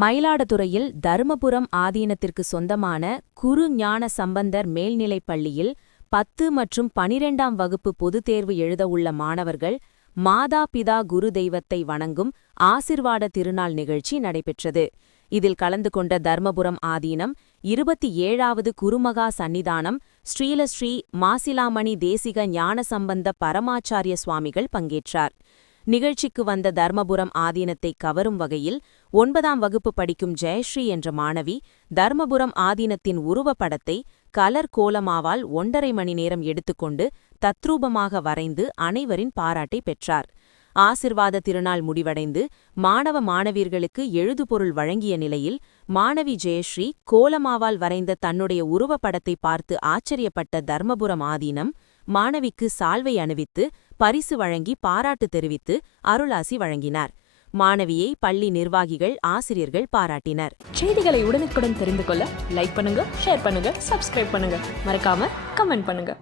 மயிலாடுதுறையில் தருமபுரம் ஆதீனத்திற்கு சொந்தமான குரு ஞான சம்பந்தர் மேல்நிலைப் பள்ளியில் பத்து மற்றும் பனிரெண்டாம் வகுப்பு பொதுத் தேர்வு எழுத உள்ள மாணவர்கள் மாதா பிதா குரு தெய்வத்தை வணங்கும் ஆசிர்வாத திருநாள் நிகழ்ச்சி நடைபெற்றது. இதில் கலந்து கொண்ட தர்மபுரம் ஆதீனம் இருபத்தி ஏழாவது குருமகா சந்நிதானம் ஸ்ரீலஸ்ரீ மாசிலாமணி தேசிக ஞானசம்பந்த பரமாச்சாரிய சுவாமிகள் பங்கேற்றார். நிகழ்ச்சிக்கு வந்த தர்மபுரம் ஆதீனத்தை கவரும் வகையில் ஒன்பதாம் வகுப்பு படிக்கும் ஜெயஸ்ரீ என்ற மாணவி தர்மபுரம் ஆதீனத்தின் உருவப்படத்தை கலர் கோலமாவால் ஒன்றரை மணி நேரம் எடுத்துக்கொண்டு தத்ரூபமாக வரைந்து அனைவரின் பாராட்டை பெற்றார். ஆசிர்வாத திருநாள் முடிவடைந்து மாணவ மாணவியர்களுக்கு எழுதுபொருள் வழங்கிய நிலையில் மாணவி ஜெயஸ்ரீ கோலமாவால் வரைந்த தன்னுடைய உருவப்படத்தை பார்த்து ஆச்சரியப்பட்ட தர்மபுரம் ஆதீனம் மாணவிக்கு சால்வை அணிவித்து பரிசு வழங்கி பாராட்டு தெரிவித்து அருளாசி வழங்கினார். மாணவியை பள்ளி நிர்வாகிகள் ஆசிரியர்கள் பாராட்டினர். செய்திகளை உடனுக்குடன் தெரிந்து கொள்ள லைக் பண்ணுங்க ஷேர் பண்ணுங்க சப்ஸ்கிரைப் பண்ணுங்க. மறக்காம கமெண்ட் பண்ணுங்க.